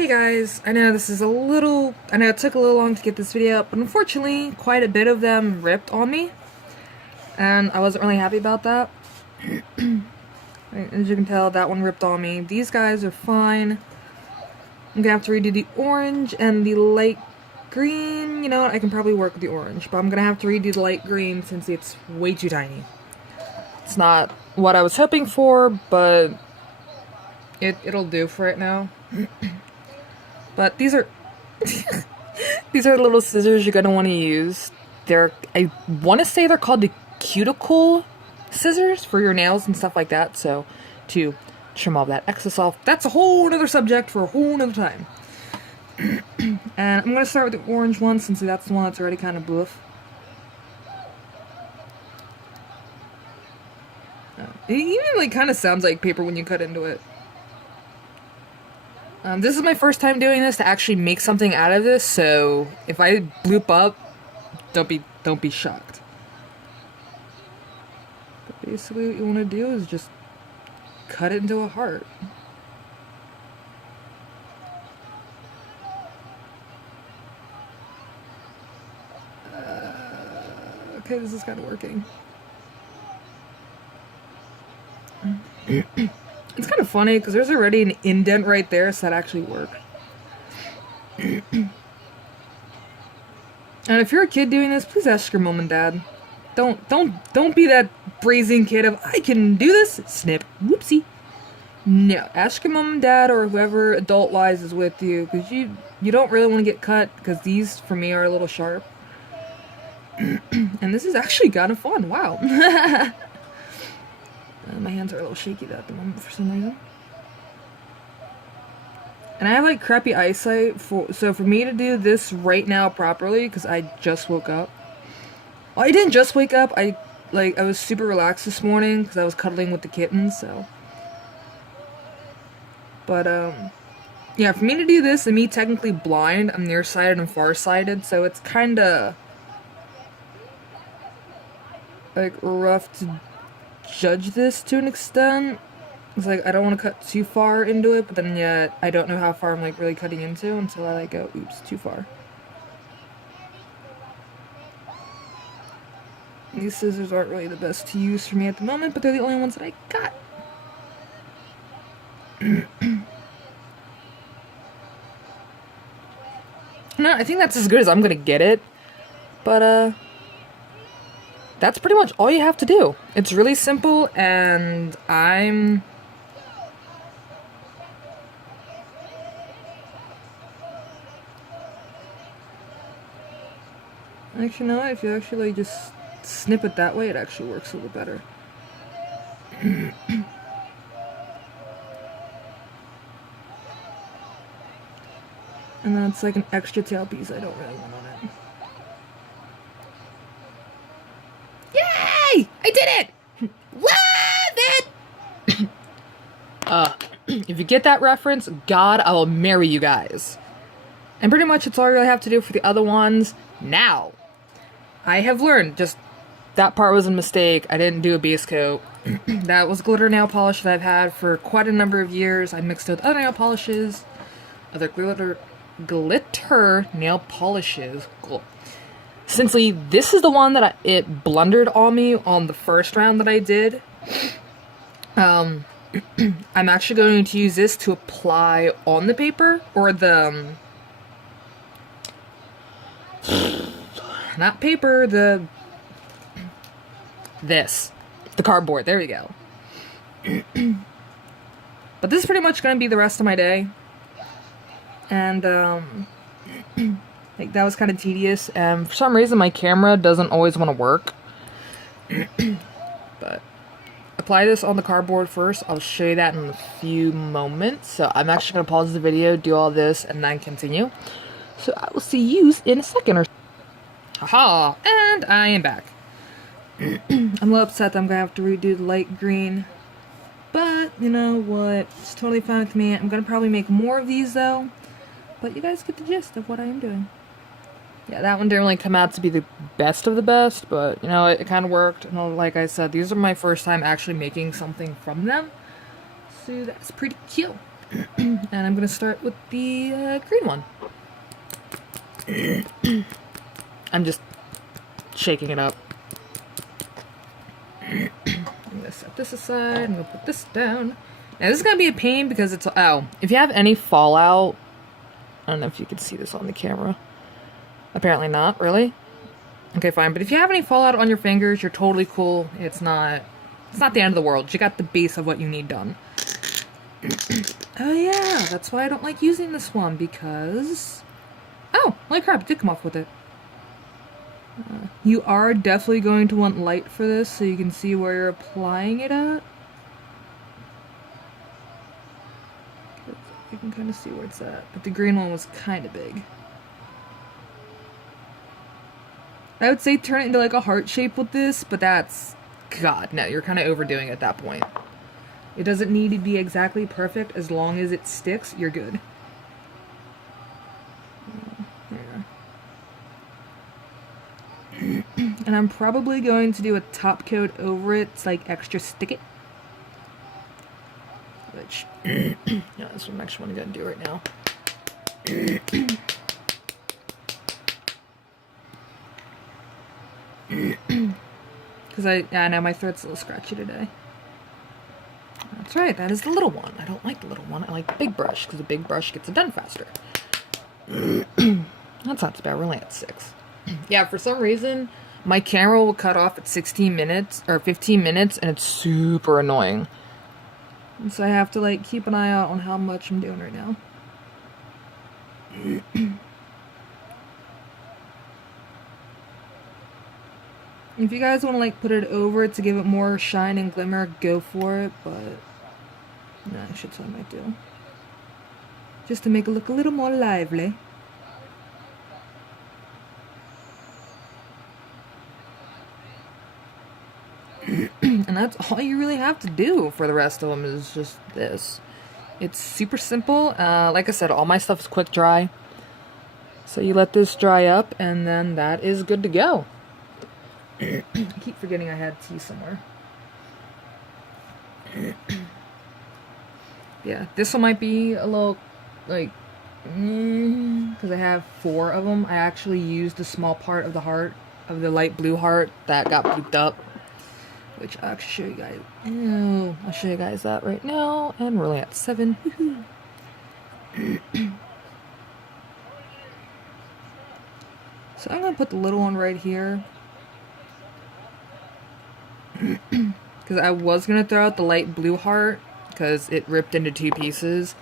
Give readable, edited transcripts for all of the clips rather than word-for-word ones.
Hey guys, I know it took a little long to get this video up, but unfortunately, quite a bit of them ripped on me, and I wasn't really happy about that. As you can tell, that one ripped on me. These guys are fine. I'm gonna have to redo the orange and the light green. You know what, I can probably work with the orange, but I'm gonna have to redo the light green since it's way too tiny. It's not what I was hoping for, but it'll do for it now. But these are these are little scissors you're gonna want to use. I want to say they're called the cuticle scissors for your nails and stuff like that. So to trim all that excess off, that's a whole other subject for a whole nother time. And I'm gonna start with the orange one since that's the one that's already kind of bluff. It even like kind of sounds like paper when you cut into it. This is my first time doing this to actually make something out of this, so if I bloop up, don't be shocked. But basically what you want to do is just cut it into a heart. Okay, this is kind of working. It's kind of funny because there's already an indent right there, so that actually worked. And if you're a kid doing this, please ask your mom and dad. Don't be that brazen kid of I can do this. Snip. Whoopsie. No, ask your mom and dad or whoever adult-wise is with you, because you don't really want to get cut, because these for me are a little sharp. And this is actually kind of fun. Wow. My hands are a little shaky at the moment for some reason. And I have like crappy eyesight, so for me to do this right now properly, because I just woke up. Well, I didn't just wake up, I was super relaxed this morning because I was cuddling with the kittens, so. But yeah, for me to do this and me technically blind, I'm nearsighted and farsighted, so it's kinda like rough to judge this to an extent. It's like I don't want to cut too far into it, but then yet I don't know how far I'm like really cutting into until I like go, oops, too far. These scissors aren't really the best to use for me at the moment, but they're the only ones that I got. No, I think that's as good as I'm gonna get it, but that's pretty much all you have to do. It's really simple, and actually, no, if you actually like, just snip it that way, it actually works a little better. And then it's like an extra tail piece I don't really want on it. Yay! I did it! Love it! If you get that reference, God, I will marry you guys. And pretty much it's all you really have to do for the other ones. Now, I have learned, just that part was a mistake. I didn't do a base coat. That was glitter nail polish that I've had for quite a number of years. I mixed it with other nail polishes, other glitter nail polishes. Cool. Essentially, this is the one that it blundered on me on the first round that I did. I'm actually going to use this to apply on the paper, or the not paper, the cardboard. There we go. But this is pretty much going to be the rest of my day. And like that was kind of tedious, and for some reason my camera doesn't always want to work. But apply this on the cardboard first. I'll show you that in a few moments. So I'm actually going to pause the video, do all this, and then continue. So I will see you in a second or so. Haha, and I am back. I'm a little upset that I'm going to have to redo the light green. But, you know what, it's totally fine with me. I'm going to probably make more of these though. But you guys get the gist of what I am doing. Yeah, that one didn't really come out to be the best of the best, but, you know, it kind of worked. And like I said, these are my first time actually making something from them. So that's pretty cute. And I'm going to start with the green one. I'm just shaking it up. I'm going to set this aside. I'm going to put this down. Now this is going to be a pain because it's... Oh, if you have any fallout... I don't know if you can see this on the camera. Apparently not, really? Okay, fine. But if you have any fallout on your fingers, you're totally cool. It's not the end of the world. You got the base of what you need done. Oh yeah, that's why I don't like using this one, because... Oh, holy crap, it did come off with it. You are definitely going to want light for this, so you can see where you're applying it at. You can kind of see where it's at, but the green one was kind of big. I would say turn it into like a heart shape with this, but that's... God, no, you're kind of overdoing it at that point. It doesn't need to be exactly perfect. As long as it sticks, you're good. Yeah. And I'm probably going to do a top coat over it. It's like extra stick it. Which, yeah, that's what I'm actually going to do right now. Because I know my throat's a little scratchy today. That's right, that is the little one. I don't like the little one. I like the big brush, because the big brush gets it done faster. That's not too bad. We're only at 6. Yeah, for some reason, my camera will cut off at 16 minutes, or 15 minutes, and it's super annoying. And so I have to, like, keep an eye out on how much I'm doing right now. If you guys want to, like, put it over it to give it more shine and glimmer, go for it, but... No, I should tell I might do. Just to make it look a little more lively. And that's all you really have to do for the rest of them is just this. It's super simple. Like I said, all my stuff is quick dry. So you let this dry up, and then that is good to go. I keep forgetting I had tea somewhere. Yeah, this one might be a little, like, because I have 4 of them. I actually used a small part of the heart, of the light blue heart that got blooped up. Which I'll actually show you guys. Ew, I'll show you guys that right now. And we're only at 7. So I'm going to put the little one right here. Because I was going to throw out the light blue heart. Because it ripped into 2 pieces.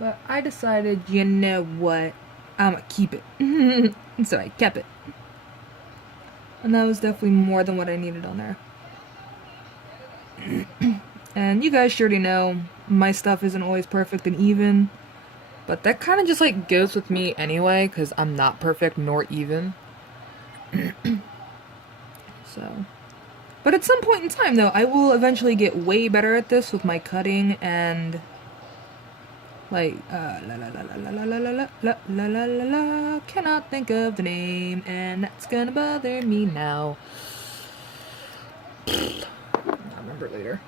But I decided, you know what? I'm going to keep it. And so I kept it. And that was definitely more than what I needed on there. And you guys already know, my stuff isn't always perfect and even. But that kind of just like goes with me anyway, because I'm not perfect nor even. So. But at some point in time though, I will eventually get way better at this with my cutting and... Like, cannot think of the name, and that's gonna bother me now. I'll remember it later.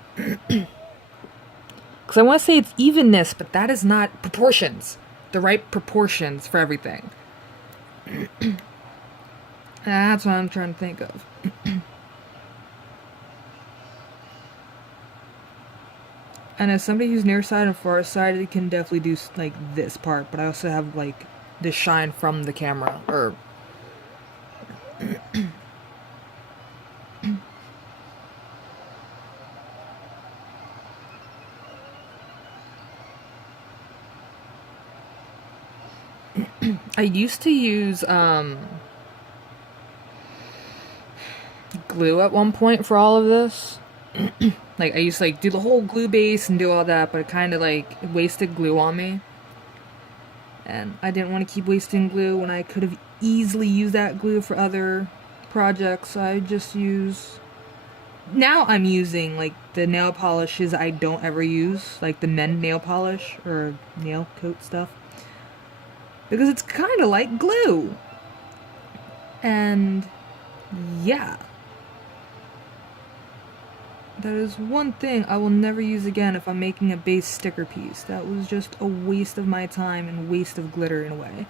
Because I want to say it's evenness, but that is not proportions. The right proportions for everything. That's what I'm trying to think of. And as somebody who's nearsighted and farsighted, can definitely do, like, this part. But I also have, like, the shine from the camera. Or... I used to use, glue at one point for all of this. Like, I used to, like, do the whole glue base and do all that, but it kind of, like, wasted glue on me. And I didn't want to keep wasting glue when I could have easily used that glue for other projects. So I just use... Now I'm using, like, the nail polishes I don't ever use. Like, the men nail polish, or nail coat stuff. Because it's kind of like glue. And... yeah. That is one thing I will never use again if I'm making a base sticker piece. That was just a waste of my time and waste of glitter in a way.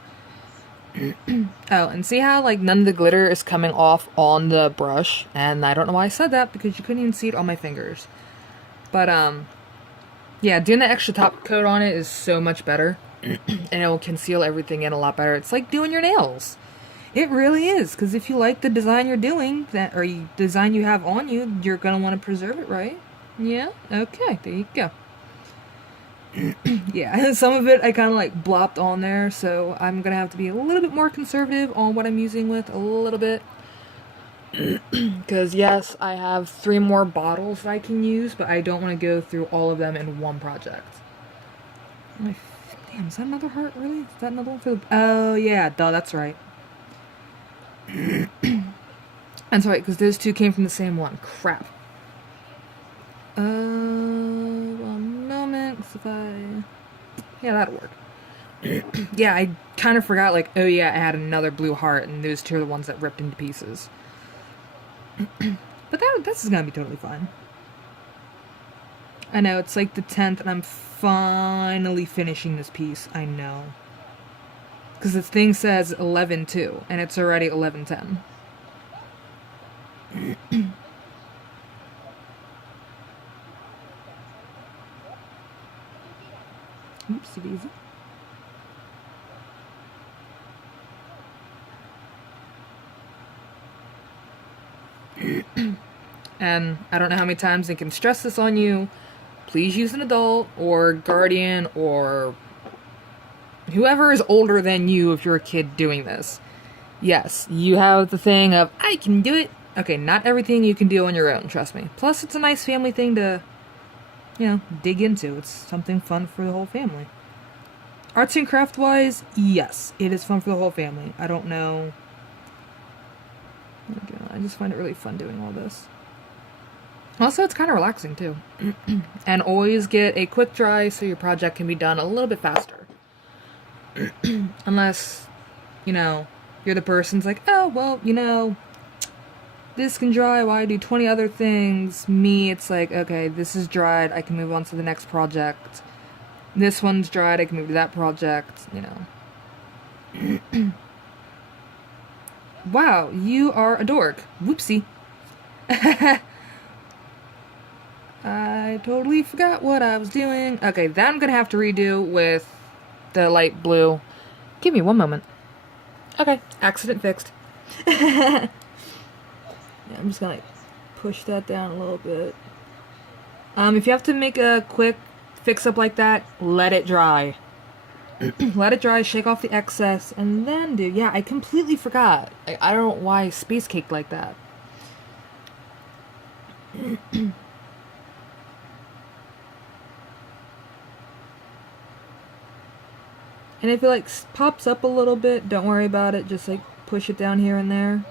Oh, and see how, like, none of the glitter is coming off on the brush? And I don't know why I said that, because you couldn't even see it on my fingers. But, yeah, doing the extra top coat on it is so much better. And it will conceal everything in a lot better. It's like doing your nails. It really is, because if you like the design you're doing, or design you have on you, you're going to want to preserve it, right? Yeah? Okay, there you go. Yeah, some of it I kind of like blopped on there, so I'm gonna have to be a little bit more conservative on what I'm using with, a little bit. Because yes, I have 3 more bottles that I can use, but I don't want to go through all of them in one project. Damn, is that another heart, really? Is that another one for the... Oh, yeah, duh, that's right. That's right, because those 2 came from the same one. Crap. One moment, if I... Yeah, that'll work. Yeah, I kind of forgot, like, oh yeah, I had another blue heart, and those 2 are the ones that ripped into pieces. But this is gonna be totally fine. I know, it's like the 10th, and I'm finally finishing this piece. I know. Because the thing says 11-2, and it's already 11-10. Oopsie daisy. And I don't know how many times I can stress this on you. Please use an adult or guardian or whoever is older than you if you're a kid doing this. Yes, you have the thing of, I can do it. Okay, not everything you can do on your own, trust me. Plus, it's a nice family thing to, you know, dig into. It's something fun for the whole family. Arts and craft-wise, yes, it is fun for the whole family. I don't know. I just find it really fun doing all this. Also, it's kind of relaxing, too. And always get a quick dry so your project can be done a little bit faster. Unless, you know, you're the person's like, oh, well, you know, this can dry while I do 20 other things. Me, it's like, okay, this is dried, I can move on to the next project. This one's dried, I can move to that project, you know. Wow, you are a dork. Whoopsie. I totally forgot what I was doing. Okay, that I'm gonna have to redo with the light blue. Give me one moment. Okay, accident fixed. Yeah, I'm just gonna like, push that down a little bit. If you have to make a quick fix-up like that, let it dry. Let it dry, shake off the excess, and then do... Yeah, I completely forgot. I don't know why I space caked like that. And if it, like, pops up a little bit, don't worry about it. Just, like, push it down here and there.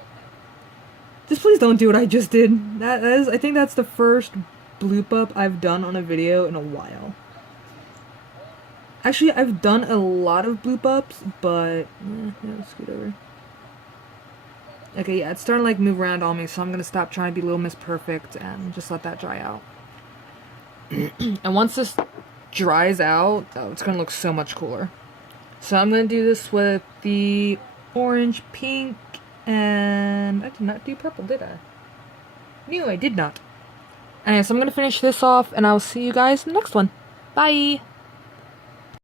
Just please don't do what I just did. That is, I think that's the first bloop up I've done on a video in a while. Actually, I've done a lot of bloop ups, but... yeah, scoot over. Okay, yeah, it's starting to, like, move around on me, so I'm gonna stop trying to be Little Miss Perfect and just let that dry out. And once this dries out, oh, it's gonna look so much cooler. So I'm gonna do this with the orange, pink, and I did not do purple, did I? No, I did not. Anyway, so I'm gonna finish this off, and I'll see you guys in the next one. Bye!